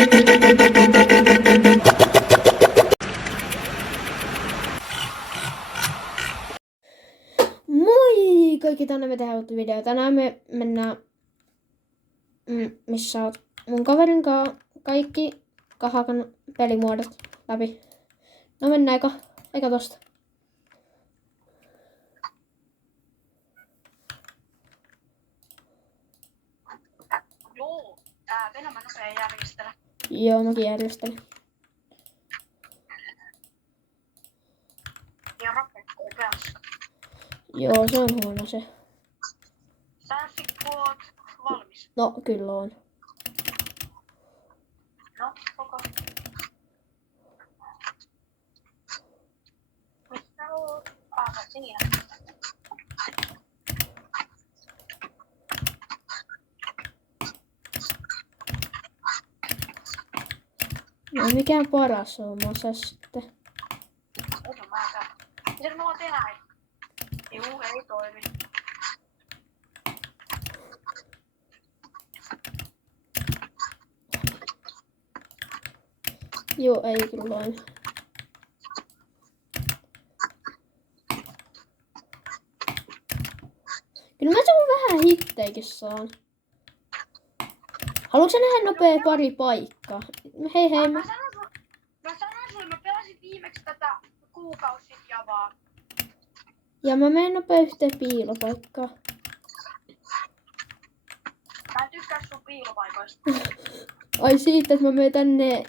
Moi kaikki, tänään me tehdään uutta video. Tänään me mennään, missä oot mun kaverin kanssa kaikki Kahakan pelimuodot läpi. No mennään eikä tosta. Joo, Venäjän nopea järjestellä. Joo, mäkin järjestelen. Ja rakettu kanssa. Joo, se on huono se. Sä sit oot valmis. No, kyllä on. No, koko. Missä oot? Siinä. No mikään paras on massa sitten. Ota mäkään. Miten mulla tehdään? Juu, ei toimi. Joo, ei kyllä toimi. Kyllä mä sun vähän hitteikin saan. Haluatko sä nähdä nopea pari paikkaa? Hei hei. Mä sanoin sulle, mä pelasin viimeksi tätä kuukausi sit javaa. Ja mä menen nopea yhteen piilopaikkaan. Mä en tykkää sun piilopaikoista. Ai siitä, että mä menen tänne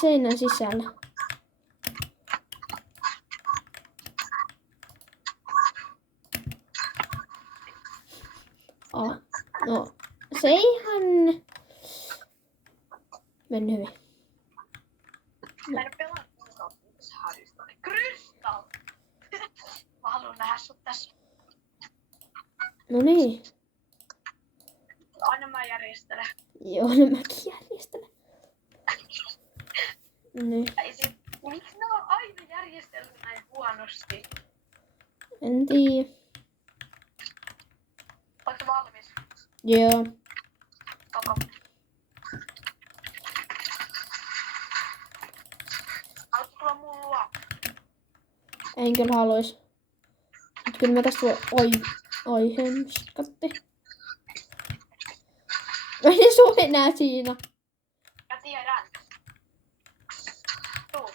seinän sisällä. No, se ihan mennyt hyvin. Mä en pelaa kuukausi tässä harjoista. Krystal! Mä haluan nähdä sut tässä. No niin. Aina mä järjestelen. Joo, no mäkin järjestelen. No niin. Miksi ne on aina järjestellyt näin huonosti? En tiedä. Ootko valmis? Joo. Koko. Haluatko tulla mun luo? En kyllä haluis. Mut kyllä mä tästä voi... Oi hemskatti. Mä en sua enää siinä. Mä tiedän. Tuu.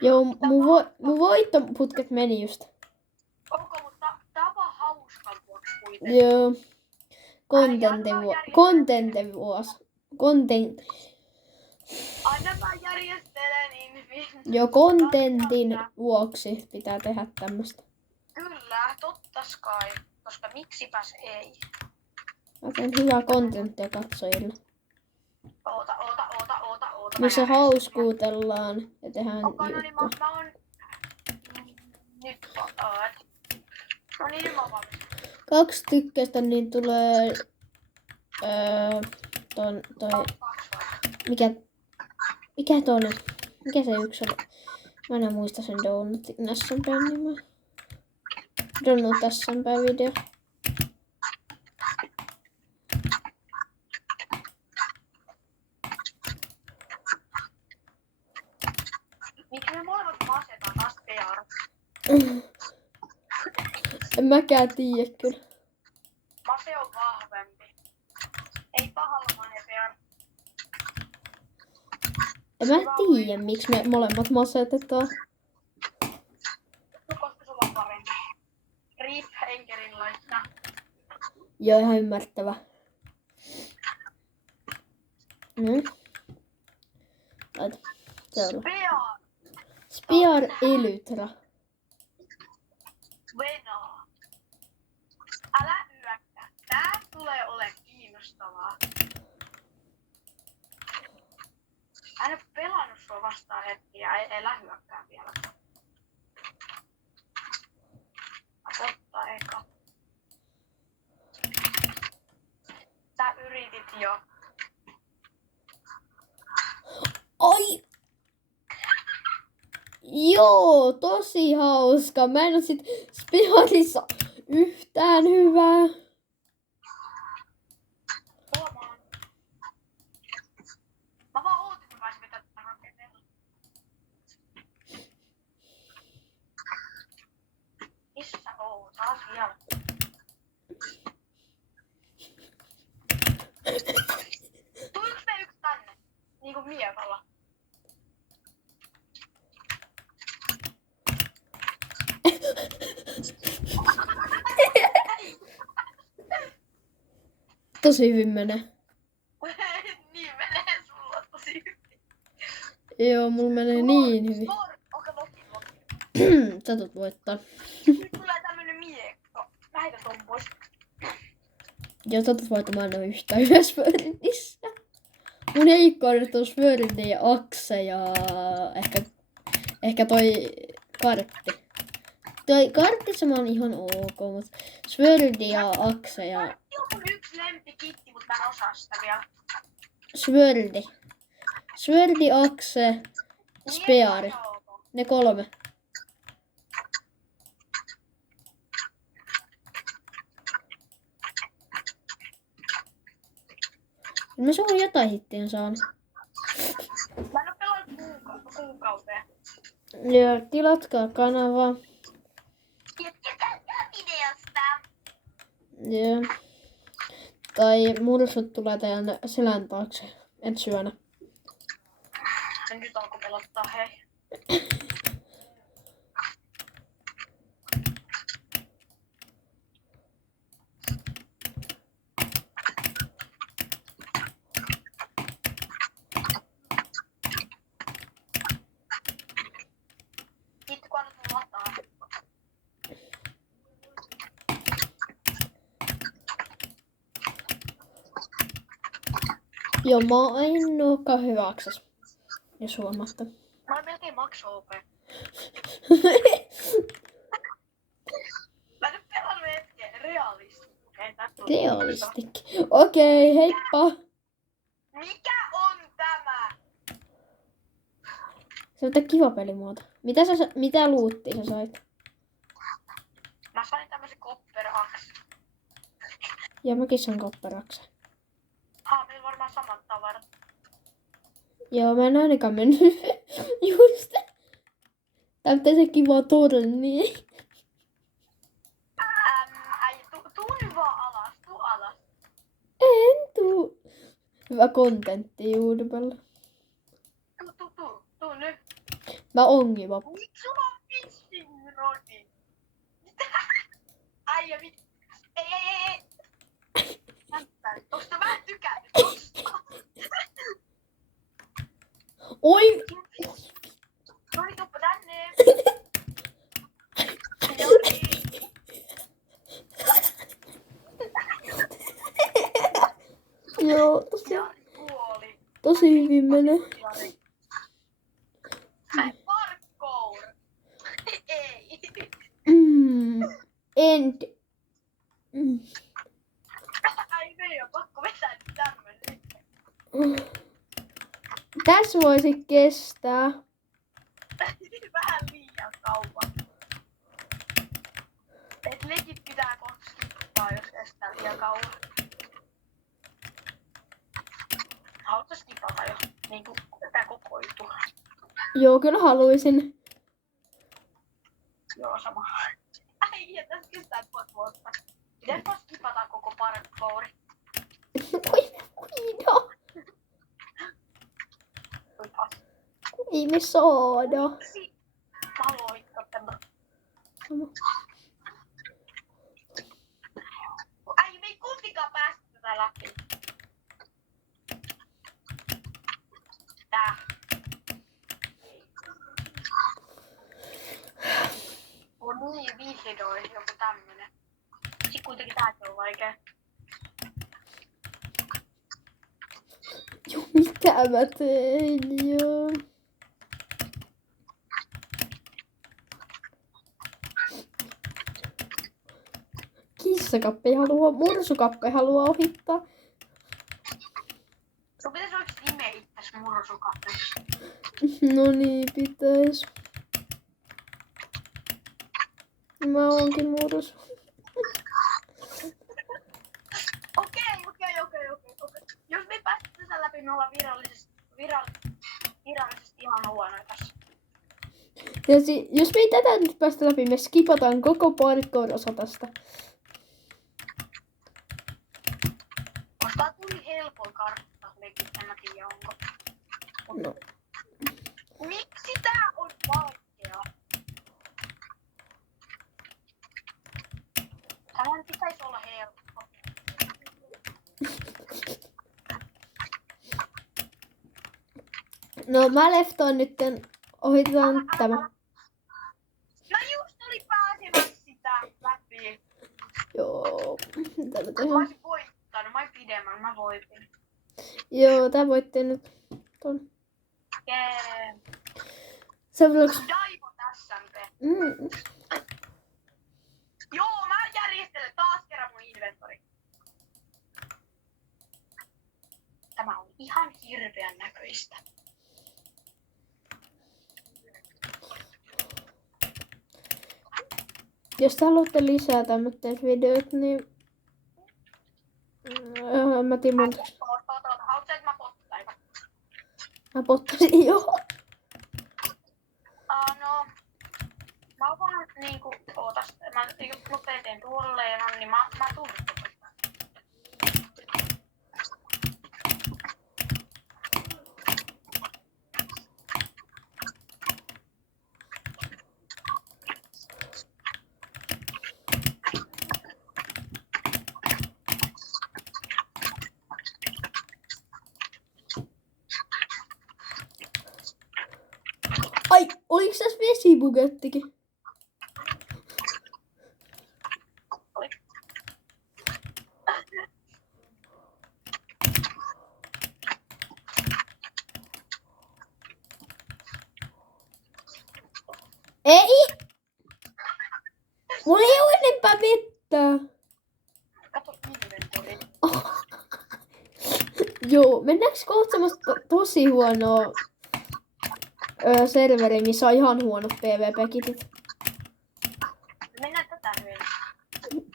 Joo, mun voittoputket meni just. Onko, mutta tää on vaan hauskan vuoksi kuitenkin. Joo. Kontentevuos. Aina mä järjestelen Invin. Joo, kontentin vuoksi pitää tehdä tämmöstä. Kyllä, tottas kai. Koska miksipäs ei. Mä teen hyvää kontenttia katsojille. Oota. Missä hauskuutellaan ja tehdään Onko, no niin, juttu. mä oon... Nyt oot. No niin, mä oon valmis. 2 tykkästä, niin tulee... Mikä toinen? Mikä se yksi oli? Mä en muista sen Donut SMP nimeä. Donut SMP video. Miksi me molemmat masetaan taas PR? En mäkään tiedä kyllä. Mase on vahvempi. Ei pahalla mane PR. En mä tiedä, miksi me molemmat masetetaan. No koska sulla on parempi. Rip Henkerin laittaa. Joo, ihan ymmärrettävä. Laita. Seuraava. PR! Spiar Elytra. Venaa. Älä yökkää. Tää tulee ole kiinnostavaa. Mä en oo pelannut sua vastaan hetkiä. Älä hyökkää vielä. Totta eka. Joo, tosi hauska. Mä en oo sit Spearissa yhtään hyvää. Huomaan. Mä vaan ootin, kun pääsin vetää tämän rakennella. Missä sä oot? Taas vielä. Tuliko me yksi tänne? Niinku miekalla. Tosi hyvin menee. Niin menee sulla tosi hyvin. Joo, mulla menee niin hyvin. Okei, loki. Sä tulet voittaa. Nyt tulee tämmönen miekka. Mä heitän ton pois. Joo, sä tulet voittamaan noin yhtään yhdessä Wordissä. Mun heikkoudet on Swirldi ja Axe ja ehkä toi kartti. Toi karttissa mä oon ihan ok, mut Swirldi ja Axe ja Kartti on mun yksi lempikitti, mut mä en osaa sitä vielä. Swirldi. Swirldi, Axe, Speari. Joo. Ne 3. Mä oon jotain hittiä saanut. Mä en oo pelannut kuukauteen. Ja tilatkaa kanavaa. Ja tykätkää videosta. Ja. Tai mursut tulee teidän selän taakse. Et syönä. Nyt alkoi pelottaa, hei. Kiitti kun annat mun lataa. Joo, mä oon ainoakaan hyväksessä. Jos huomaatte. Mä oon melkein max OP. Mä en oo pelannut hetken realisti. Realistik. Okei, heippa. Mikä on tämä? Se on kiva pelimuoto. Mitä luuttia sä sait? Mä sain tämmösen Copper Axe. Ja mäkin saan kopperaksen. Meillä varmaan samat tavarat. Joo, mä en ainakaan mennyt. Just. Täyttää se kiva torni. Tuu nyt vaan alas, tuu alas. En tuu. Hyvä kontentti YouTubella. Tuu nyt. Mä onkin vappu. Miksi sulla on fishing rodi? Äijä mit... Ei. Tosta mä en tykännyt tosta. Oi! Noni, tuppa tänne. Jori. Joo, Jori kuoli. tosi hyvin menee. Jori. Parkour. Ei. End. Ai meidän on pakko vetää nyt tämmönen. Tässä voisi kestää. Vähän liian kauan. Et legit pitää kohta skippaa, jos kestää liian kauan. Haluatko skippata jo? Niinku tää koko juttu. Joo, kyllä haluaisin. Joo, sama. Ai, tässä kestää 1000 vuotta. Pitäis vaan skipata koko parkouri. No. Ei me saada. Mä haluan oikkaa tämän. Ai, me ei kumpikaan päästä tätä läpi. Tää. On niin vihdoin joku tämmönen. Sitten kuitenkin tääkin on vaikea. Joo, mitä mä tein, joo. Kissakappe haluaa, mursukappe haluaa ohittaa. Sun pitäis oikeesti nimeä itses mursukappe. No niin, pitäis. Mä oonkin murus. Okei. Jos me päästään tätä läpi, me ollaan virallisesti ihan huonoja tässä. Ja jos me ei tätä nyt päästä läpi, me skipataan koko parkour-osa tästä. Tää tuli helpoin kartta, en mä tiedä onko. No. Miksi tää on vaikea? Tämän pitäisi olla helppo. No mä leftoon nytten. Ohitetaan tämä. Mä just olin pääsemässä sitä läpi. Joo. Mä olisin voittanut, mä olin pidemmän, mä voitin. Joo, tää voitte nyt. Ton. Jee. Seuraavaksi. Daivo tässä mpe. Joo, mä järjestelen taas kerran mun inventori. Tämä on ihan hirveän näköistä. Jos te haluatte lisää tämmöistä videoita, niin mä tiedän monta. Haluatko, että mä pottaisin? Mä pottasin jo. No, mä vaan niinku, ootas, mä lopetin tuolleen, niin mä tunnen. Ai, oliks tässä vesibugettikin? Ei! Mulla ei oo enempää vettä. Kato inventori. Joo, mennäänkö kohta semmoista tosi huonoa serveriä, missä on ihan huonot PvP-kitit? Mennään tätä nyt.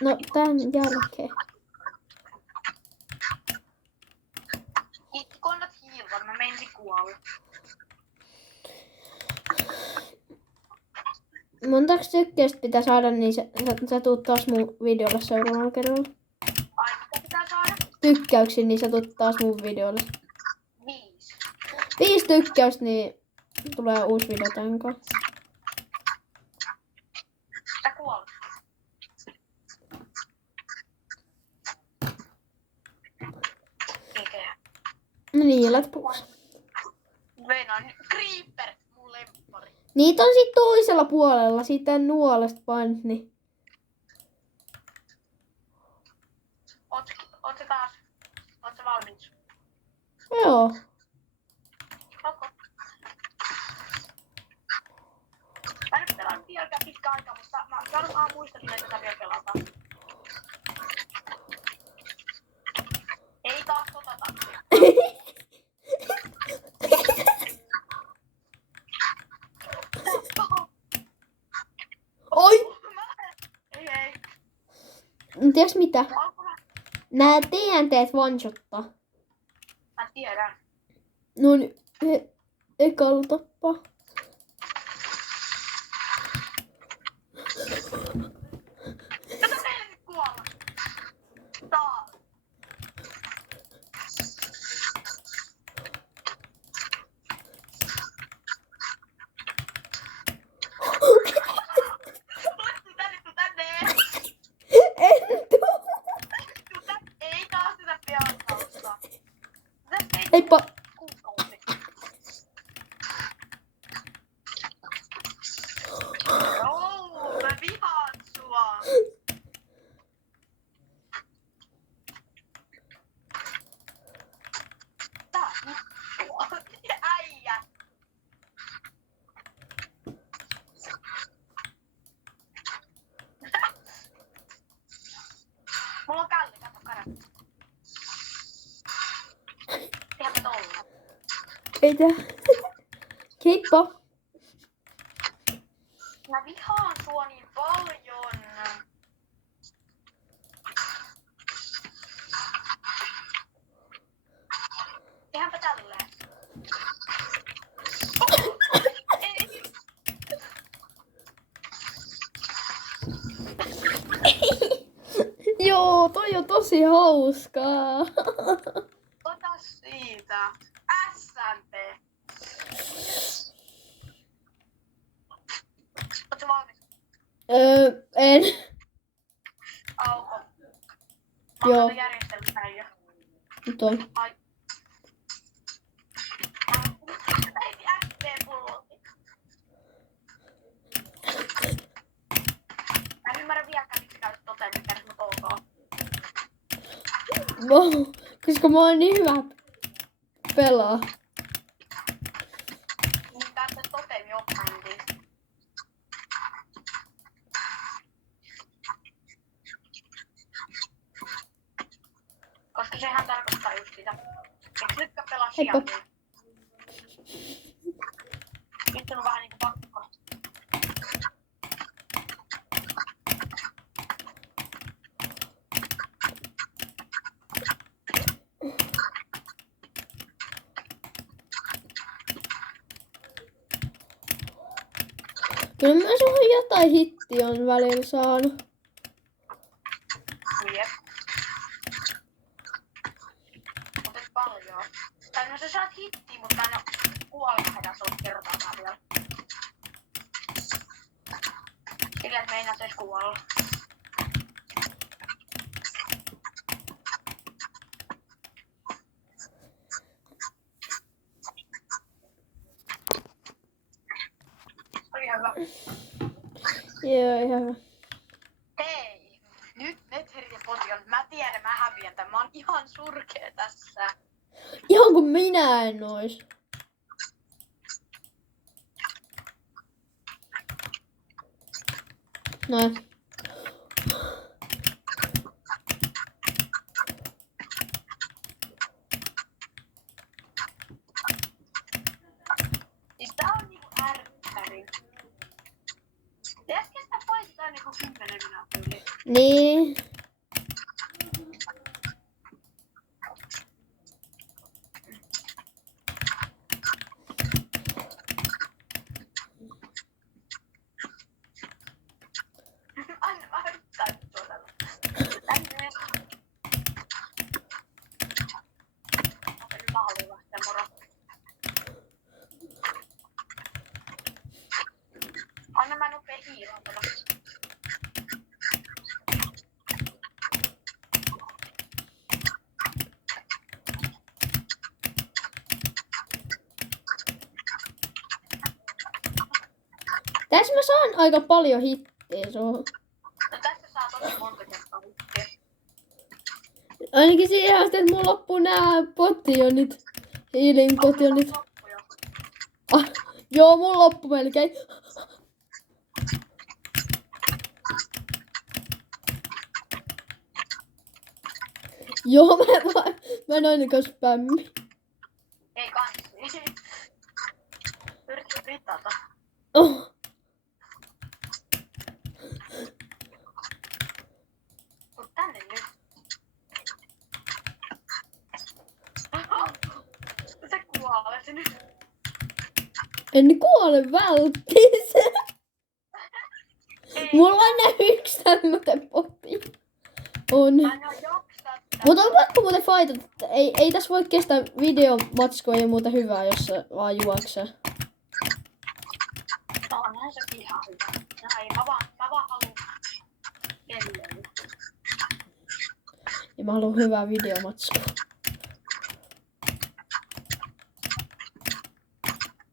No, tän jälkeen. Kannat hiilvan, mä menisin kuolla. Montaks tykkäystä pitää saada, niin sä tuut taas mun videolle seuraavalla kerralla. Ai, mitä pitää saada? Tykkäyksiä, niin sä tuut taas mun videolle. 5. 5 tykkäystä, niin tulee uusi video tän kanssa. Sä kuolet. Mikä? No niin, alat puhua. Venäjän Creeper, mun lemppari. Niitä on sit toisella puolella, siitä nuolesta vaan, niin. Oot sä taas? Oot sä valmis? Joo. Okay. Mä en nyt pelannut vieläkään pitkä aikaa, mutta mä varmaan muistakin, että tätä vielä pelataan. Ei taas tota taksia. Oi! Ei. Tiedätkö mitä? Nää TNT:t one-shottaa. Mä tiedän. No niin, ekalla tappaa. Tätä meidän kuolla. Taas. Tuu tänne. En tuu. Tuu tänne. Ei taas tätä peastausta. Heippa. Joo, mä vihaan sua. Tää vittua. Äijä. Mulla on kalli, kato kato. Tehdään tolla. Ei tää. Heippa. Mä vihaan sua niin paljon. toi on tosi hauskaa. Ota siitä. SMT. Ootko valmis? En. Auko. Joo. Mä järjestelmää jo. Nyt on. Ai. Äiti ST-pullo. Mä en ymmärrä vieläkään, miksi käytät toteen, mikä nyt ok. Koska mä oon niin hyvä pelaa. Niin käytät toteemi oppantiin. Koska sehän tarkoittaa just sitä. Eikö nytkään pelaa Heippa. sijalle? Nyt on vähän niinku pakko. Kyllä mä suhun jotain hittiä on välillä saanut. Jep. Otet paljon. Tai no sä saat hittiä, mutta aina kuolema heidän sulla kertaakaan vielä. Sillä et meinaat edes kuolla. Oli hyvä. Joo, ihan hyvä. Hei! Nyt Netheri ja Poti on. Mä tiedän, mä häviän tämän. Mä oon ihan surkea tässä. Ihan kun minä en ois. Noin. Siis tää on niinku ärkkäri. Pitäisikö sitä paistaa niinku 10 minuuttia yli? Niin. Anna mä hyppään tuolla. Tänne. Mä haluan lähteä moro. Anna mä nopea hiiron tuossa. Tässä mä saan aika paljon hittiä suhun. No tässä saa tosi monta kertaa hittiä. Ainakin siihen asti, että mulla loppuu nää potionit. Healing potionit. Loppu jo. Ah, joo, mulla loppu melkein. Joo, mä en ainakaan spämmi. Ei kansi. Yritin ritata. Oh. Tuu tänne nyt. Sä kuolet nyt. En kuole välttis. Ei. Mulla on nää yksi tämmöten potti. On. Mä en oo jaksa tätä. Mutta on pakko muuten fightata. Ei tässä voi kestää videomatskoa ja muuta hyvää, jos se vaan juoksee. No onhan se ihan hyvä. No ei, mä vaan haluun ennen. Ja mä haluan hyvää videomatskoa.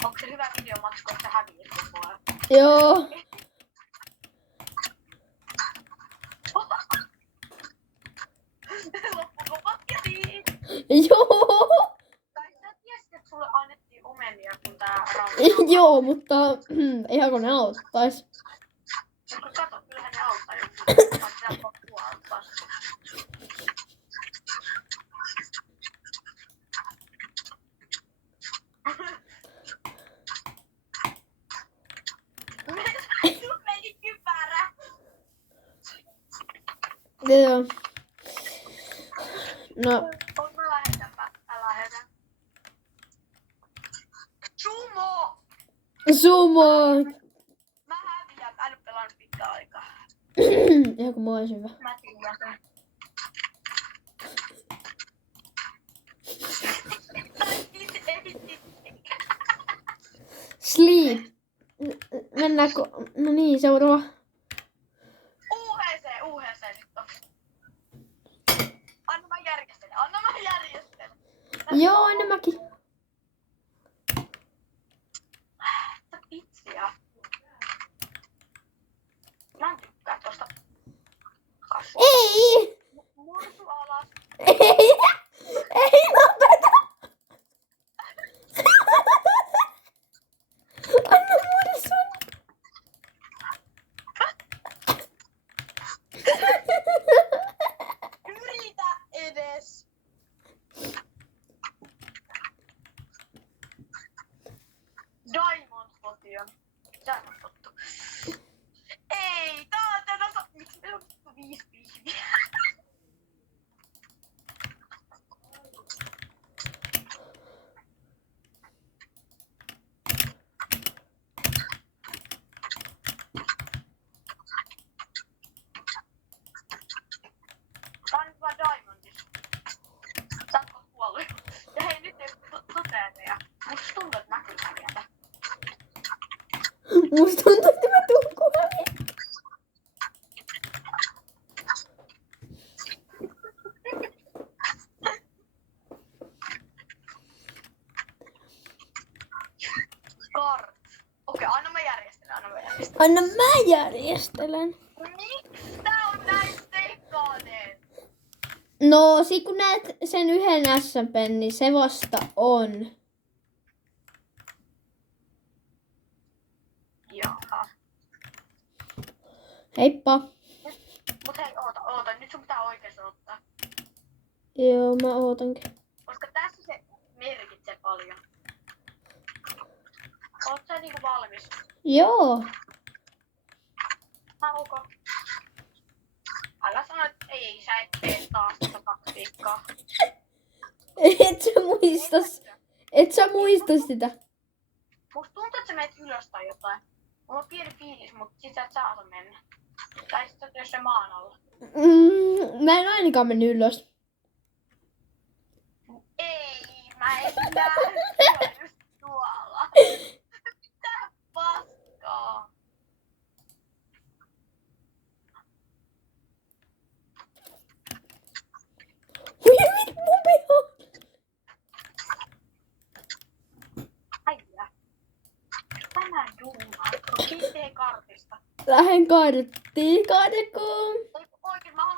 Onko se hyvä videomatsko, että sä häviät koko ajan? Joo. Loppuuko patketi? Joo. Tai sä tiesit, että sulle annettiin omenia, kun tää rauha. Joo, mutta ihan kun ne auttais. Mutta kato, kyllähän ne auttaa joku. Vaikka sä loppua auttaa. Sun meni kypärä. Joo. No, Mä lähetän, mä lähetän. Sumo! sumo. Mä häviän, mä en oo pelannut pitkään aikaa. Ihan kun mä ois hyvä. Mä tiedän sen. Sleep. Mennäänkö? No niin, seuraava. UHC sitten on. Anna mä järjestelen. Joo, aina mäkin. Vitsiä. Mä en tykkää tosta kasvua. Ei! Mursu alas. Ei! Ei lopeta! Anna mursun! Yritä edes. Diamond Potion. Diamond Pottu. Ei, tää on tätä. Miksi meillä on 5 pihviä? Tää on nyt vaan Diamondis. Sä oot kuollut. Ja hei, nyt ei toteateja. Musta tuntuu, että mä kyllä häviätä. Musta tuntuu, että mä tuun kuoleen. Kart. Okei, anna mä järjestelen. Anna mä järjestelen. Miksi tää on näin sekainen? No, sit kun näet sen yhden SMPn, niin se vasta on. Jaha. Heippa. Mut hei, oota. Nyt sun pitää oikeesti ottaa. Joo, mä ootankin. Koska tässä se merkitsee paljon. Oot sä niinku valmis? Joo. Haluuko? Älä sano, että ei, sä et tee taas tätä taktiikkaa. Et sä muista sitä. Musta tuntuu, että sä menet ylös tai jotain. Mulla on pieni fiilis, mutta sit sä et saa mennä. Tai sit sä oot jossain maan alla. Mä en ainakaan mennyt ylös. Ei, mä en näe. Se on just tuolla. Mitä paskaa? Mit mun piho? Äijä. Tänään duunaan. Kiittee kartista. Lähden karttiin, karkuun. Oikein, mä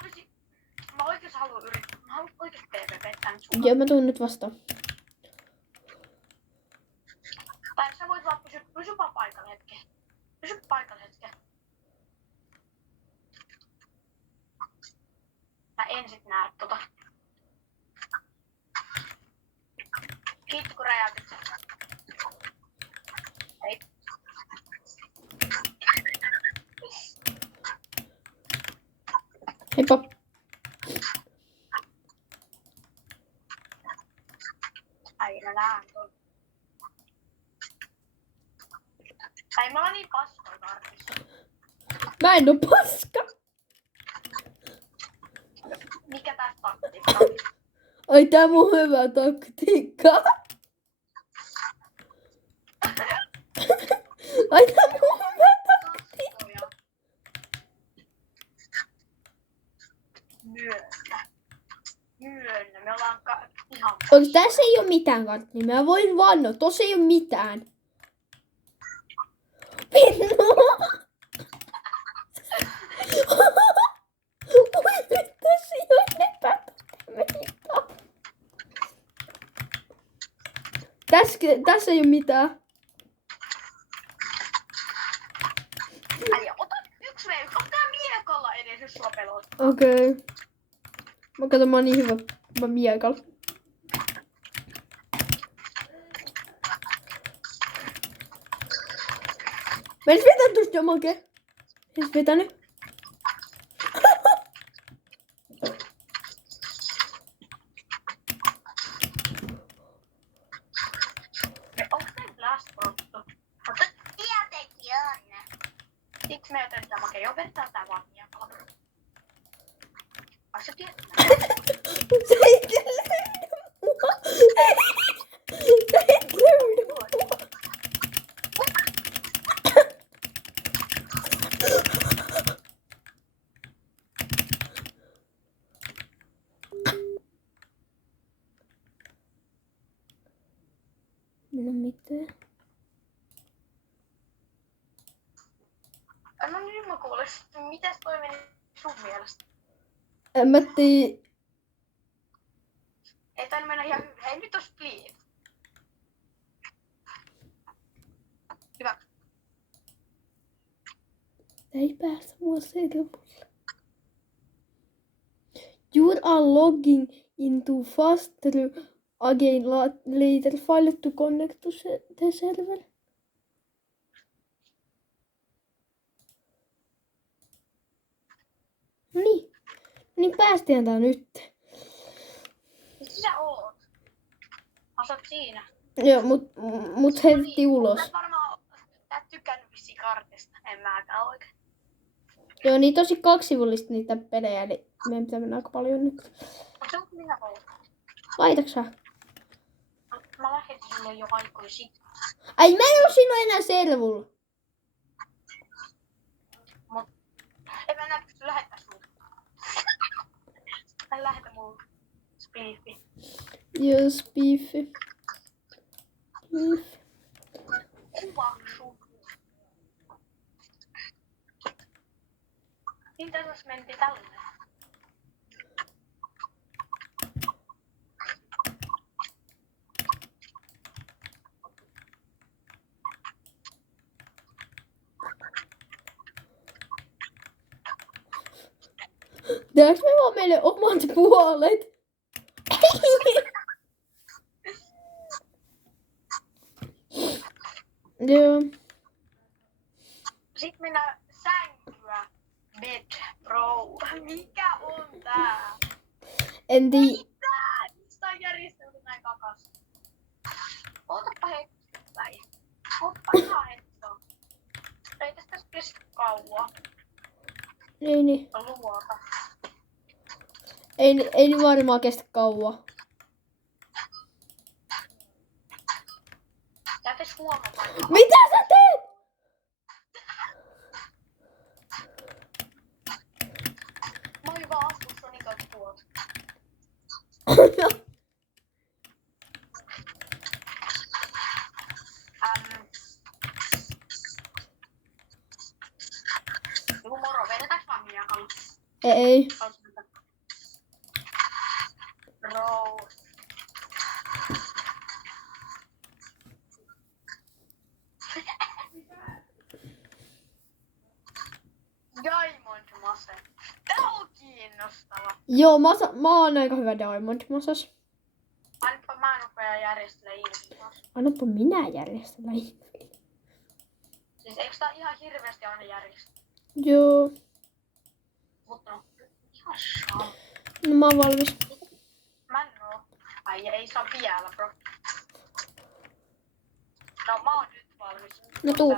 oikeesti haluan yrittää. Mä haluan oikeesti PvP tän sun. Joo, mä tuun nyt vastaan. Tai sä voit vaan pysy vaan paikalla hetken. Pysy paikalla hetken. Mä en sit näe tota. Kiitos kun räjäytit sen. Hei. Heippa. Ai mä näen ton. Ai mä oon niin paskoja kartissa. Mä en oo paska. Mikä tästä taktiikka? Ai tää mun hyvä taktiikka. Ai tää mun hyvä taktiikka. Myönnä. Me ollaan ihan... Onks tässä ei oo mitään karttia? Mä voin vannoa, tossa ei oo mitään. Pinnu! Oi nyt tässä ei oo mitään. Tässä ei oo mitään. Äijä, ota 1v1. Ota miekalla edes, jos sua pelottaa. Okei. Mä katson, mä oon niin hyvä. Mä miekalla. Mä edes vetän tuosta jamake. Edes vetänyt. Onks teillä blast-prottu? Mutta tietenkin on. Siksi me otetaan make. Joo, vetää tää vaan miekalla. Ai sä tiedät? Sä et löydä mua. Sä et löydä mua. Minä mitään. No niin mä kuulisin, mitäs toi meni sun mielestä? En mä tiedä. Ei tän mennä ihan hyvin. Hei, nyt on split. Hyvä. Ei päästä mua servulle. You are logging into faster again later file to connect to the server. Niin päästihän tää nyt. Missä sä oot? Asut siinä. Joo, mut heitti ulos. Olet varmaan tykännyt vissiin kartista. En mäkään oikein. Joo, niin tosi kaksivullista niitä pelejä, eli meidän pitää mennä aika paljon nyt. Onko se onko minä ollut? Laitatko sä? Mä lähetin sulle jo aikoja sitten. Ai mä en oo sinua enää servulla. Mut en mä enää pysty lähettää sulle. Mä lähetä mulle spiifi. Joo, spiifi. Kumaksu. Niin tässä mentiin tällainen. Tehdäänkö me vaan meille omat puolet? Joo. Sitten mennään sänkyä. Bed, bro. Mikä on tää? En tiedä. Mitä? Mistä on järjestelty näin kakas? Otapa hetki. Otapa ihan hetki. Ei tästä kestä kauan. Ei niin. Luota. Ei niin varmaan kestä kauan. Täytyis huomata. Mitä sä teet? Mä olin vaan astussa niin kautta tuolta. Joku moro, vedetäänkö vaan miakalla? Ei. Bro. Diamond Mase. Tää on kiinnostava. Joo, mä oon aika hyvä Diamond Masas. Annapa mä nopea järjestellä ilmiössä. Annapa minä järjestellä. Siis eikö tää ihan hirveästi aina järjestellä? Joo. Mutta no, ihan saa. No mä oon valmis. Mä en oo. Ai ei saa vielä, bro. No mä oon nyt valmis. No tuu.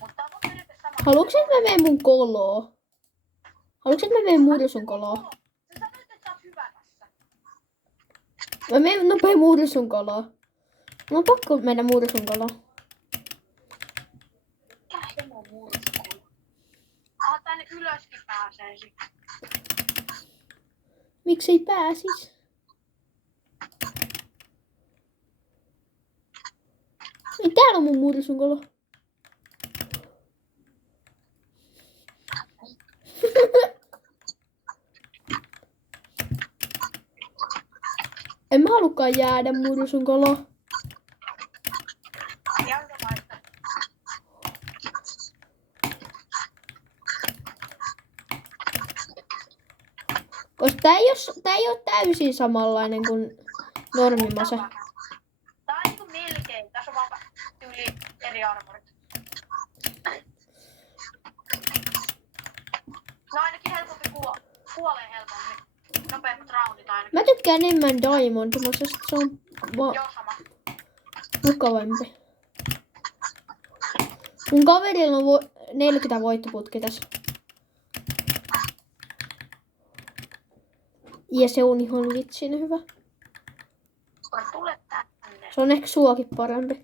Mutta tää on periaatteessa sama. Haluatko että mä menen mun koloon? Haluatko että mä menen Mursun koloon? Sä sanoit, että sä oot hyvä tässä. Mä menen nopea Mursun koloon. Mä on pakko mennä Mursun koloon. Mikä hemo murskuu? Tänne ylöskin pääsee sitten. Miksi ei pääsis? Ei täällä on mun Mursun kolo. En mä halukaan jäädä Mursun koloon. Jälkemaista. Koska tää ei oo täysin samanlainen kuin normimasa. Tää on niinku melkein. Tässä on vaan tyyli eri armorit. No ainakin helpompi puoleen helpommin. Nopeammat roundit ainakin. Mä tykkään enemmän Diamond Masasta, se on Joo, sama. mukavampi. Mun kaverilla on 40 voittoputki tässä. Ja se on ihan vitsin hyvä. Tule tänne. Se on ehkä suakin parempi.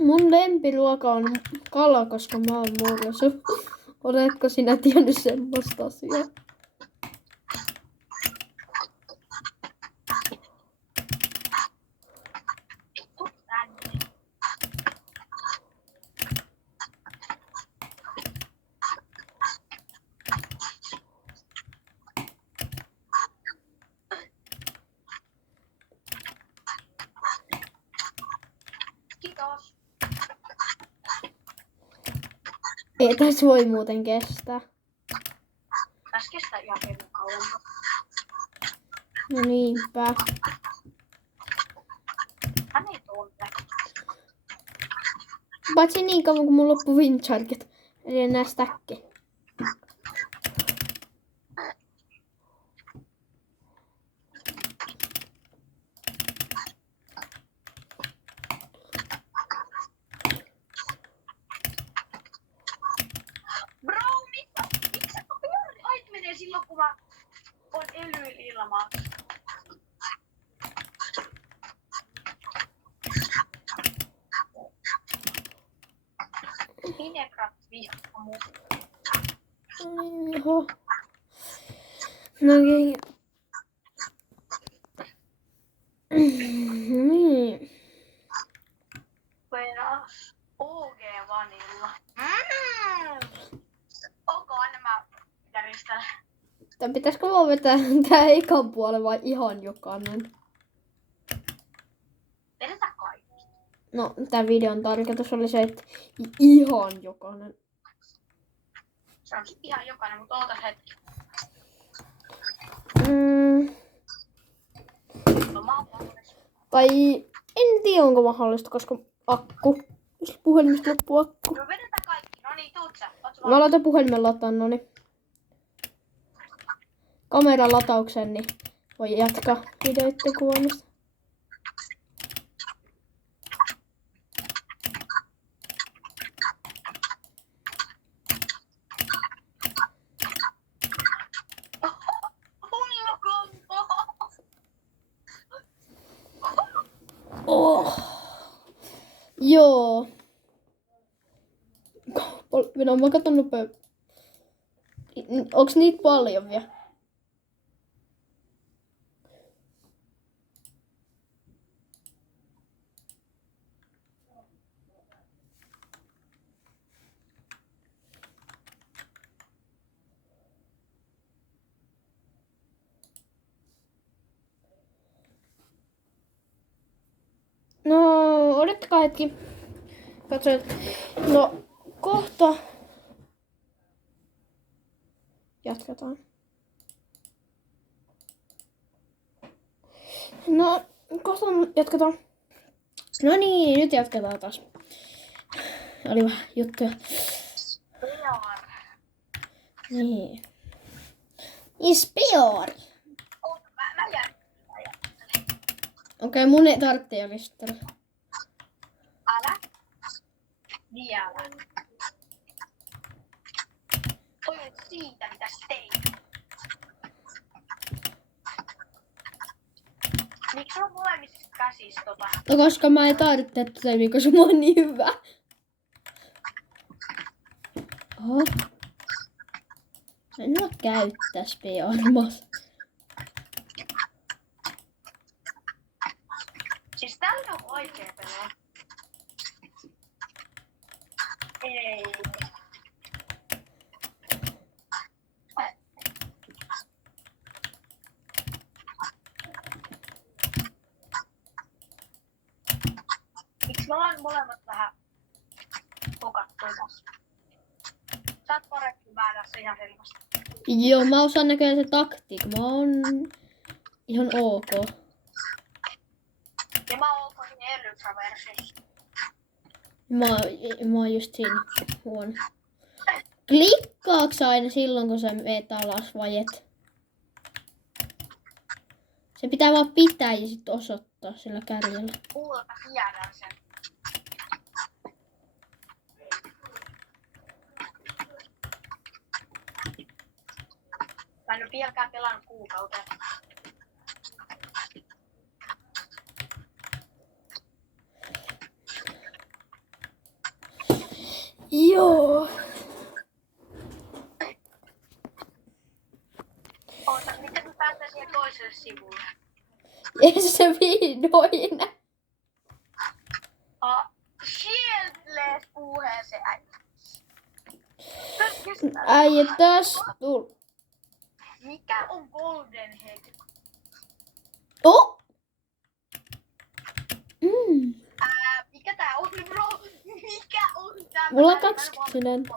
Mun lempiruoka on kala, koska mä oon mursu. Oletko sinä tiennyt semmoista asiaa? Tuu tänne. Kiitos. Ei tässä voi muuten kestää. Tässä kestää ihan hirveän kauan. No niinpä. Hän ei tunne. Paitsi niin kauan kun mun loppu windcharget. Eli enää stäkki. Bro, miksi ait menee silloin, kun mä oon elyillä ilmaa? Minecraft vihaa mua. Oho. No niin. Niin. Penas. OG Vanilla. Onko aina mä järjestän? Tai pitäisikö vaan vetää tää ekan puolen vai ihan jokainen? Vedetään kaikki. No, tää videon tarkoitus oli se, että ihan jokainen. Se on ihan jokainen, mutta ootas hetki. No mä oon valmis. Tai en tiedä onko mahdollista, koska akku. Jos puhelimesta loppuu akku. No vedetään kaikki. No niin, tuut sä. Oot sä Mä laitan puhelimen lataan, noniin. Kameran latauksen, niin voi jatkaa videoiden kuvaamista. Hullu kompo. Oh. Joo. Minä oon katon nopea. Onks niitä paljon vielä? No, odottakaa hetki. Katso, no kohta jatketaan. No, kohta jatketaan. No niin, nyt jatketaan taas. Oli vähän juttuja. Pear. Niin. Ispiori. Oota, mä jään. Okei, mun ei tarvitse järjestellä. Älä. Vielä. Toi on siitä, mitä sä teit. Miksi sulla on molemmissa käsissä tota? No koska mä ei tarvitse tätä, koska mä oon niin hyvä. Oho. En oo käyttää Spearmas. Siis tällä on oikee pelaa. Ei. Miksi me ollaan molemmat vähän hukattuja tässä? Sä oot parempi määrässä ihan selvästi. Joo, mä osaan näköjään se taktiikka. Mä oon ihan ok. Ja mä oon siinä Elytra-versiossa. Mä oon just siinä huono. Klikkaaks aina silloin, kun sä meet alas vai et? Se pitää vaan pitää ja sit osoittaa sillä kärjellä. Kuulta tiedän sen. Mä en oo vieläkään pelannut kuukauteen. Joo. Oota, miten me päästään siihen toiselle sivulle? Ja se vihdoin. Shieldless puheeseen. Äijä tästä tuli. Mikä on Golden Head? Oh! Mikä tää on, bro? Mikä on tää? Mulla on 20.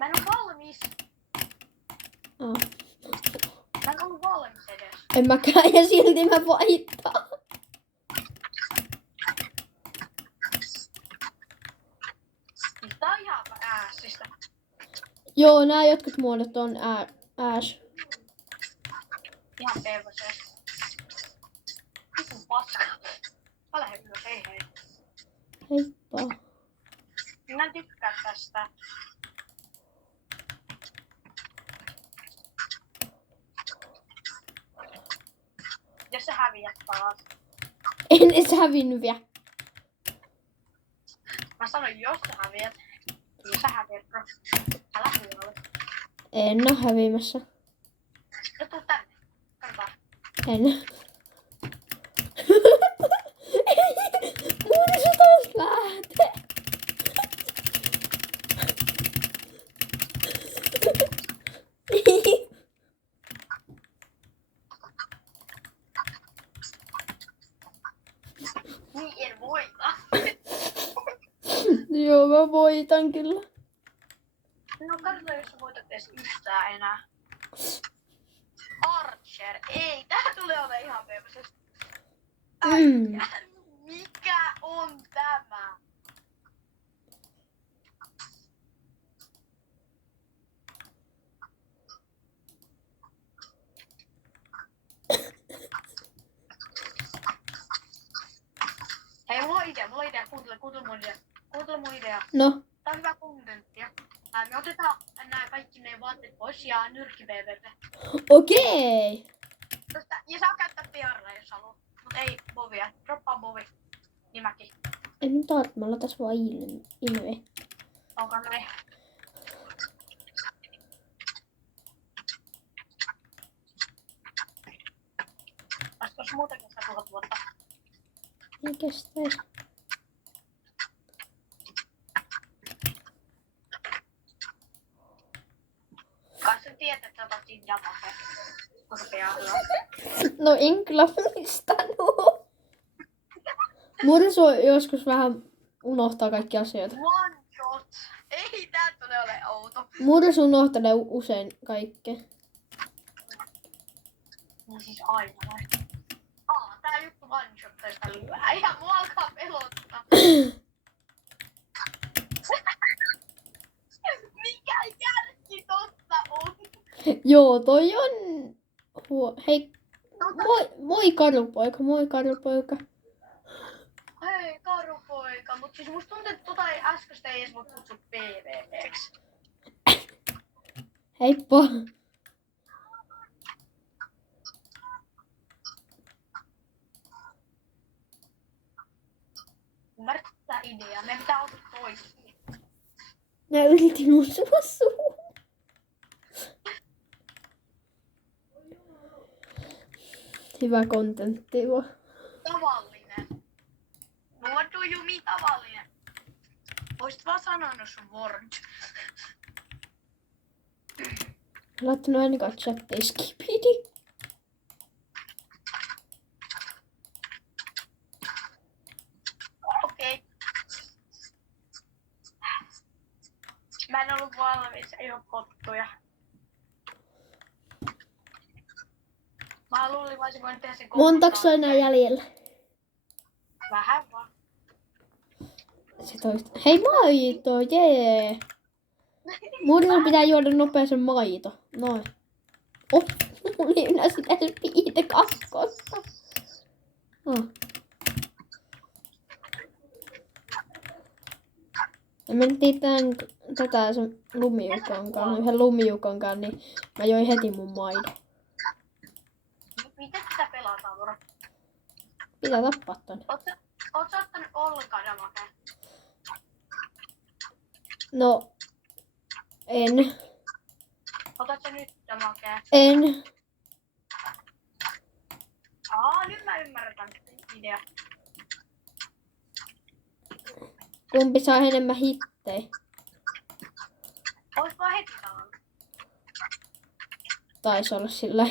Mä en oo valmis. Oh. Mä en oo valmis edes. En mäkään ja silti mä vaihtaa. Tää on ihan äässistä. Joo, nää jotkut muodot on ääs. Ihan pervaseen. Vitun paska. Mä lähden ylös, hei hei. Heippa. Minä en tykkää tästä. Jos sä häviät taas. En edes hävinnyt vielä. Mä sanoin, jos sä häviät. Niin sä häviät, bro. Älä huoli. En oo häviämässä. Nyt tuu tänne. Katsotaan. En. Muuten se taas lähtee. Niin en voita. Joo, mä voitan kyllä. No katsotaan, jos sä voitat edes yhtään enää. Archer. Ei, tää tulee olla ihan pervasesta. Mikä on tämä? Hei, mulla on idea. Kuuntele mun idea. No, Tää on hyvä kontenttia. Me otetaan nää kaikki ne vaatteet pois ja nyrkki PvP. okei. Ja saa käyttää PR:ää jos haluat. Mut ei bovia. Droppaa bovi. Niin mäkin. Ei nyt tarvitse, mä tässä vaan ilme. Onko noin? Olisiko muutakin 100 000 vuotta? Ei kestäis. Kai sä tiedät, että otat siitä dataa. Kuinka PR:ää. No en kyllä muistanut. Muuten joskus vähän unohtaa kaikki asioita. One shot. Ei tää tule ole outo. Muuten se unohtaa usein kaikkea. Niin siis aina vai? Tää juttu one shotteista lyö. Ihan mua alkaa pelottaa. Mikä järki tossa on? Joo, toi on... Hei, moi karupoika, moi karupoika. Hei, karupoika. Mut siis musta tuntuu, että tota ei äskeistä ei edes voi kutsua PvP:ksi. Heippa. Ymmärrätkö tää idea? Meidän pitää olla toisiin. Mä yritin usua suun. Hyvä kontentti vaan. Tavallinen. What do you mean tavallinen? Oisit vaan sanonut sun word. Laittanut ainakaan chattiin skipidi. Okei. Mä en ollut valmis, ei oo pottuja. Mä luulin, voisin voinut tehdä sen Montaks on enää jäljellä? Vähän vaan. Se toista. Hei maito, jee! Muuten sun pitää juoda nopeasti maito. Noin. Oh, minä sitä speed kakkosta. Oh. Me mentiin tätä sen lumiukon kanssa, yhden lumiukon kanssa, niin mä join heti mun maidon. Miten sitä pelataan, bro? Pitää tappaa ton. Oot sä ottanut ollenkaan damakea? No, en. Otat sä nyt damakea? En. Nyt mä ymmärrän idea. Kumpi saa enemmän hittejä? Ois vaan heti saanut. Taisi olla sillä.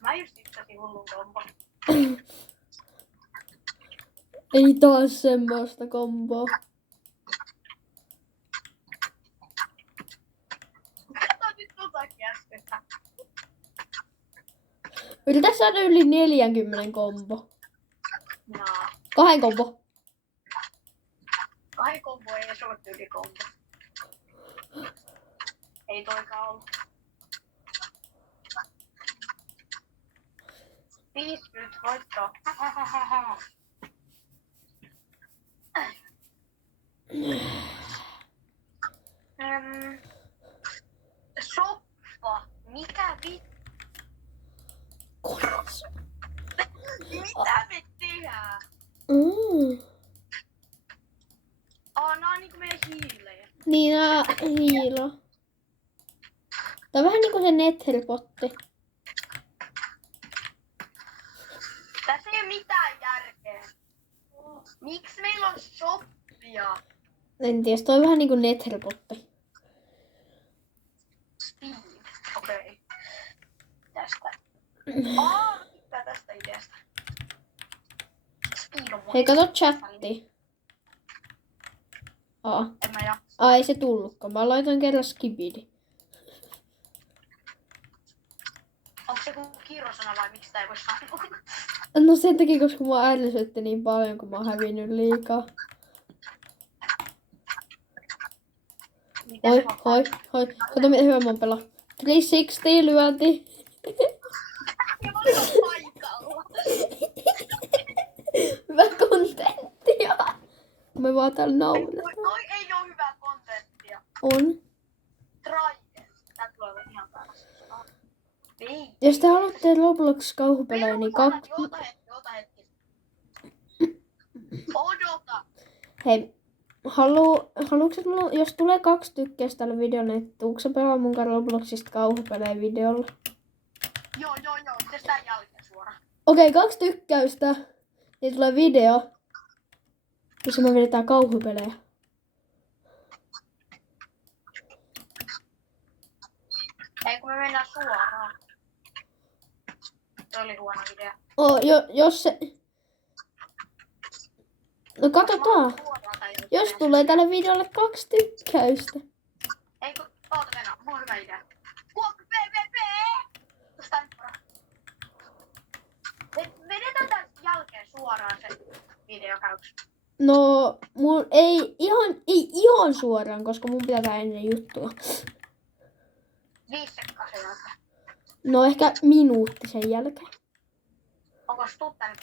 Mä just itsesin hullun kombo. Ei taas semmoista komboa. Kato nyt totakin äskestä. Yritä saada yli 40 kombo. No. 2 kombo. 2 kombo ei edes ole yli kombo. Ei toikaan ollut. 50 voittoa. Soppa. Mikä Koras. Mitä me tehdään? Nää on niinku meidän hiilejä. Niin, hiilo. Tää on vähän niinku se netherpotti. Tässä ei oo mitään järkeä. Miksi meillä on soppia? En tiedä, toi on vähän niinku netherpotti. Steve. Okei. Tästä. Mitä tästä ideasta? Steve on Hei, kato chatti. En mä jaksa. Ei se tullutkaan. Mä laitoin kerran skibidi. Onko se joku kirosana vai miksi tää ei voi sanoa? No sen takia, koska mua ärsytti niin paljon, kun mä oon hävinnyt liikaa. Hoi. Kato miten hyvä mä oon pelaa. 360 lyönti. Ja mä oon paikalla. Hyvä kontenttia. Me vaan täällä nauretaan. Toi ei oo hyvää kontenttia. On. Trident. Tää tulee olla ihan päässä. Ei. Jos te haluatte Roblox-kauhupelejä, niin Ota hetki. Odota. Hei, haluatko mulla, jos tulee 2 tykkäystä tällä videolla, niin tuutko sä pelaa mun kanssa Robloxista kauhupelejä videolla? Joo. Mites tän jälkeen suoraan? Okei, 2 tykkäystä, niin tulee video, missä me vedetään kauhupelejä. Ei kun me mennään suoraan. Se oli huono idea. Jos se... No katsotaan. Jos tulee tälle videolle 2 tykkäystä. Ei kun, oota mennä, mulla on hyvä idea. Kuoppi PvP! Tuosta nyt vaan. Vedetään tän jälkeen suoraan se videokäyks. No, mun ei ihan suoraan, koska mun pitää tehdä ennen juttua. 5 sekkaa sen jälkeen. No ehkä minuutti sen jälkeen. Onko se tuu tänne?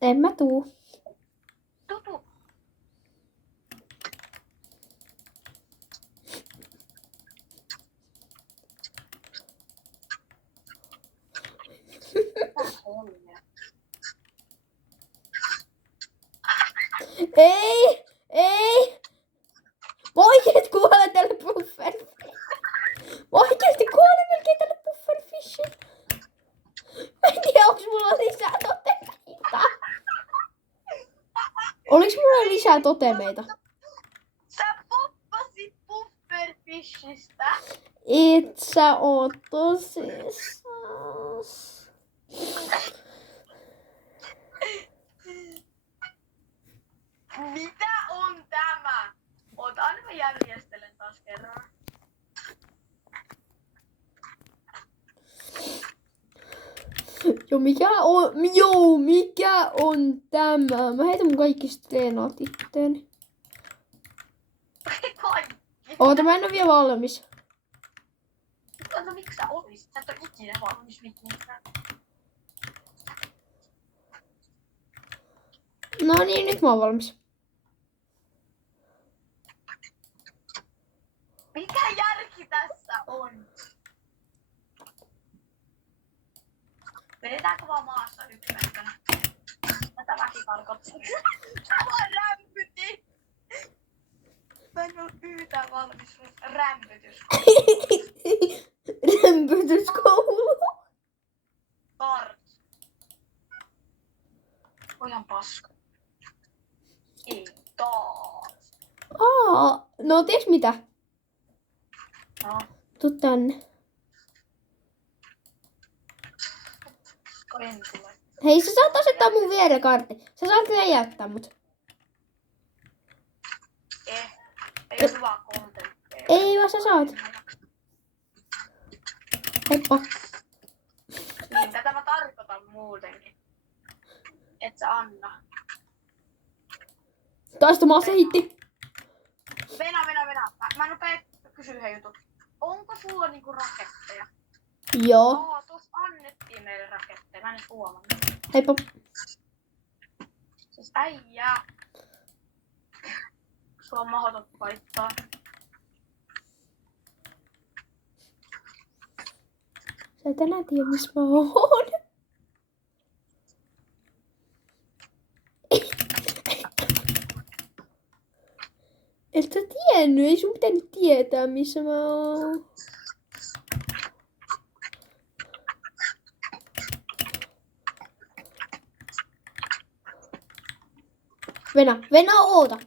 En mä tuu. Tutu. Ei! Oikeet kuolee tälle pufferfishille. Oikeesti kuolee melkein tälle pufferfishille. Mä en tiedä, onks mulla lisää totemeita. Oliks mulla lisää totemeita? Sä poppasit pufferfishistä. Et sä oot tosissaan. Mitä on tämä? Ota, mä järjestelen taas kerran. Mikä on tämä? Mä heitän mun kaikki steenaat itteeni. Kaikki. Oota, mä en oo vielä valmis. No miksi sä olisit? Sä et oo ikinä valmis mikään. No niin, nyt mä oon valmis. Mikä järki tässä on? Edetäänkö vaan maassa ykköntönä? Tätä mäkin tarkoitan. Mä vaan rämpytin. Mä en oo yhtään valmis rämpytys. Rämpytyskoulu. Tarts. Ojan paska. Ei taas. No tiiäks mitä? No, Tuu tänne. en tule. Hei, sä saat asettaa mun viereen kartti. Sä saat räjäyttää mut. Ei oo hyvää kontenttia. Ei vaan sä saat. Heippa. Niin, tätä mä tarkoitan muutenkin. Et sä anna. Taistumassa hitti. Venä. Mä nopea kysyä yhden jutun. Onko sulla niinku raketteja? Joo. Tuossa annettiin meille raketteja. Mä en edes huomannut. Heippa. Siis äijää. Sua on mahdoton vaihtaa. Sä et enää tiedä missä mä oon. Et sä tiennyt, ei sun pitänyt tietää missä mä oon. Venä, oota.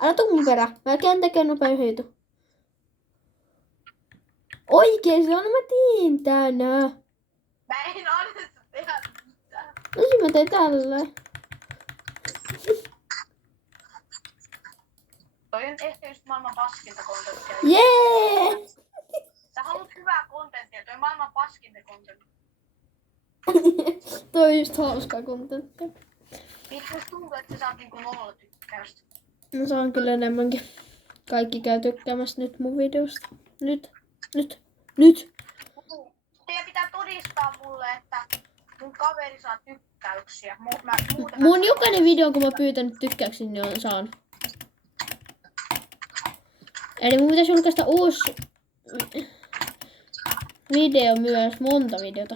Älä tuu mun perään. Mä käyn tekemään nopea hyöty. Oikeesti, mä tiin tänään. Mä en anna sitä tehdä mitään. No sit mä teen tälleen. Toi on ehkä just maailman paskinta kontenttia. Jee! Sä haluat hyvää kontenttia. Toi on maailman paskinta kontenttia. Toi on just hauskaa kontenttia. Miksi musta tuntuu, että sä saat niinku 0 tykkäystä? Mä saan kyllä enemmänkin. Kaikki käy tykkäämässä nyt mun videosta. Nyt. Teidän pitää todistaa mulle, että mun kaveri saa tykkäyksiä. Mun jokainen video, kun mä pyytänyt tykkäyksiä, niin on saanut. Eli mun pitäisi julkaista uusi video myös, monta videota.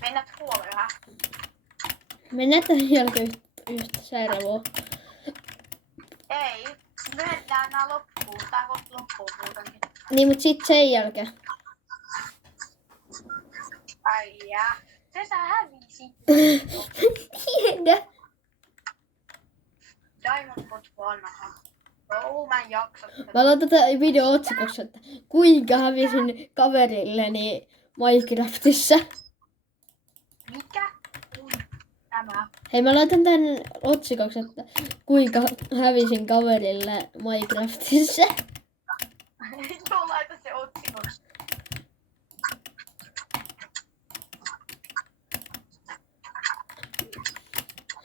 Mennät huolella. Mennään tämän jälkeen yhtä sairaavaa. Ei. Myönnetään nää loppuun. Tää kohta loppuu muutenkin. Niin, mut sit sen jälkeen. Ai jää. Se sä hävisit. Tiedä. Diamond Bot vanha. Mä en jaksa tätä. Mä laitan tätä video otsikossa, että kuinka hävisin kaverilleni Minecraftissa. Mikä on tämä? Hei, mä laitan tän otsikoksi, että kuinka hävisin kaverille Minecraftissa. Joo, laita se otsikoksi.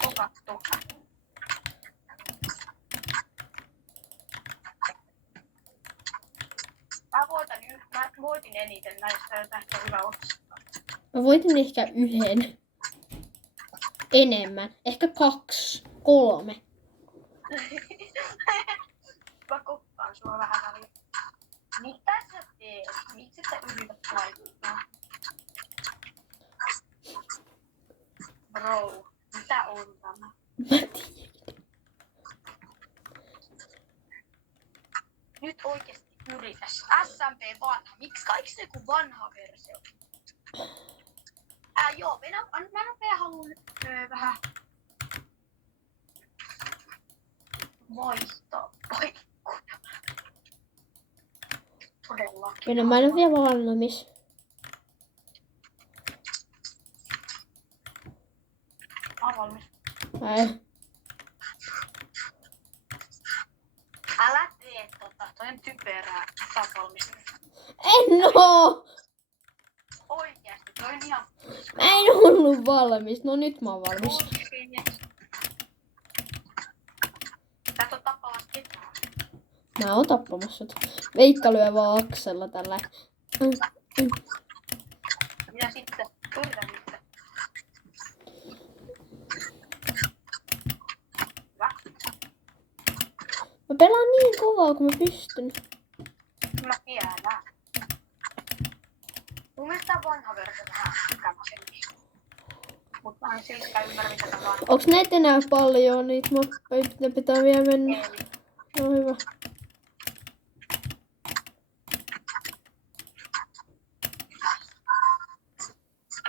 Kokattu. Mä voitin eniten näistä, ja tästä on hyvä otsikko. Mä voitin ehkä yhden. Enemmän. Ehkä 2, 3. Mä kokkaan sua vähän väliin. Mitä sä teet? Miksi sä yrität vaikuttaa? Bro, mitä on tämä? Mä tiedän. Nyt oikeesti yritäs. SMP vanha. Miksi kaikki se kuin vanha versio? Joo, mä nopea haluun vähän vaihtaa paikkoja. Todellakin. Mä en ole vielä valmis. Mä oon valmis. Ei. Älä tee toi on typerää. Sä oot valmis. En oo! Oikeesti, toi on ihan... Mä en ollut valmis. No nyt mä oon valmis. Sä et oo tappamassa ketään. Mä oon tappamassa sut. Veikka lyö vaan aksella tällä. Mitä sitten? Yritä nyt. Hyvä. Mä pelaan niin kovaa kun mä pystyn. Mä tiedän. Mun mielestä tää vanha versio vähän kämäsempi. Mut mä en siltikään ymmärrä mitä tää vanha. Onks näitä enää paljon niitä mappeja? Ne pitää vielä mennä. Eli. No hyvä.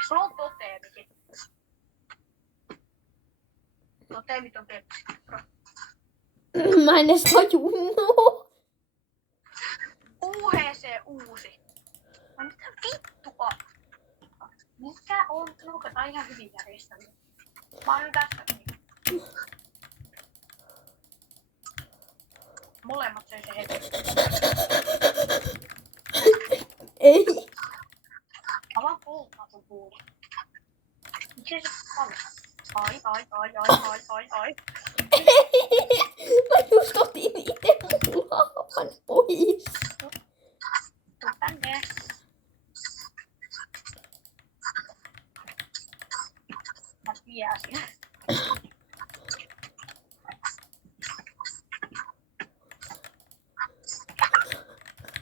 Sulla on toteemikin. Toteemit on Pepsi. Mä en edes tajunnut. UHC uusi. No mitä vittua? Mikä on? No tää on ihan hyvin järjestänyt. Mä oon nyt tässä. Molemmat söi se heti. Ei. Mä vaan polttaa sun puuta. Miksi se on? Ai. Mä just otin ite mun laavan pois. Tuu tänne. Mä tiesin.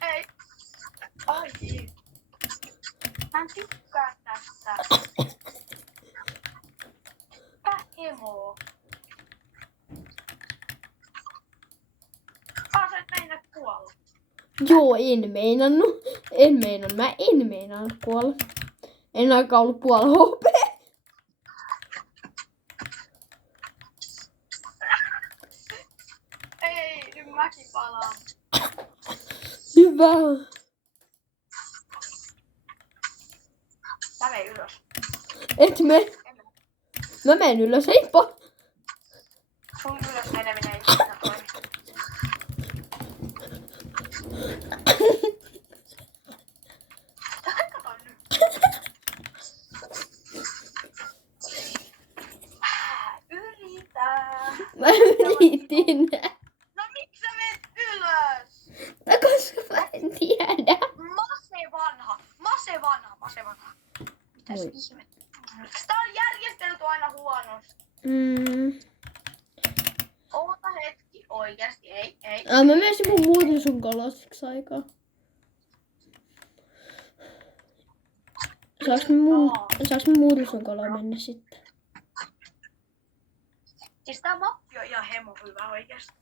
Ei. Ai. Mä en tykkää tästä. Emo. Sä et meinaa kuolla. Joo, en meinannut. Mä en meinannut kuolla. En aika ollut puolella HP. Ei, nyt mäkin palaan. Hyvä. Mä menen ylös. Et me. Mä menen ylös, heippa. Sun ylös meneminen ei ikinä toimi. Kato nyt. Yritä. Mä yritin. No miksi sä menet ylös? Koska mä en tiedä. Mase vanha. Mitäs Oi. ihmettä? Sitä on järjestelty aina huonosti. Oota hetki, oikeesti, ei. Mä myös mun muuten sun kalasiksi aikaa. Saaks mun muuten sun kalaa mennä sitten? Siis tää mappi on ihan hemo hyvä oikeesti.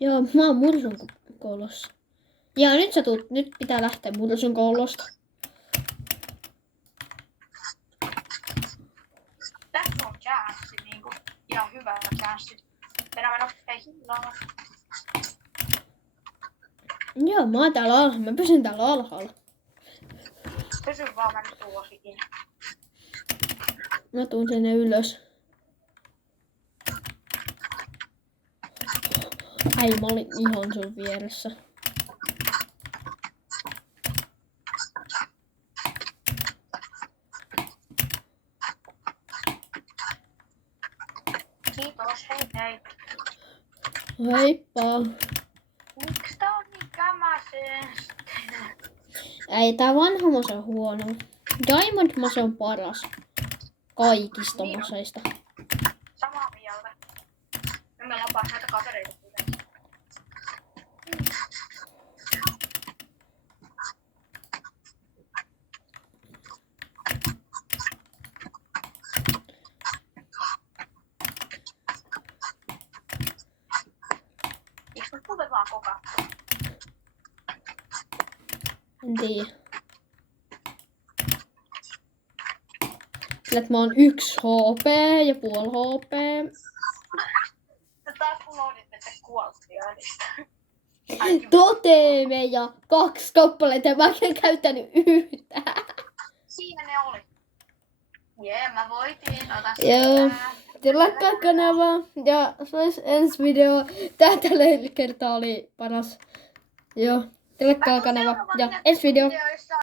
Joo, mä oon muuten sun kolossa. Ja nyt pitää lähteä muuten sun kolosta. Tässä on chanssi niinku ihan hyvä chanssi. Enää mennä hinnalla. Joo, mä oon täällä alhaalla. Mä pysyn täällä alhaalla. Pysy vaan, mä nyt tulos ikinä. Mä tuun sinne ylös. Ai, mä olin ihan sun vieressä. Kiitos, hei. Heippa. Miks tää on niin kämäseesti? Ei, tää vanha masa on huono. Diamond masa on paras. Kaikista Niin on. maseista. Samaa mieltä. Nyt meillä on vaan näitä kavereita kuitenkin. Eikö me tule vaan kokaa? En tiedä. Sillä, että mä oon 1 HP ja puoli HP. Te taas unohdit, että kuoltiin äänistä. Toteemeja 2 kappaletta ja mä en käyttänyt yhtään. Siinä ne oli. Jee, mä voitin. Ota Joo. sitä. Tilakkaa kanavaa ja se olisi ensi video. Tää tällä kertaa oli paras. Joo. Tilakkaa kanavaa ja ensi video. Videoissa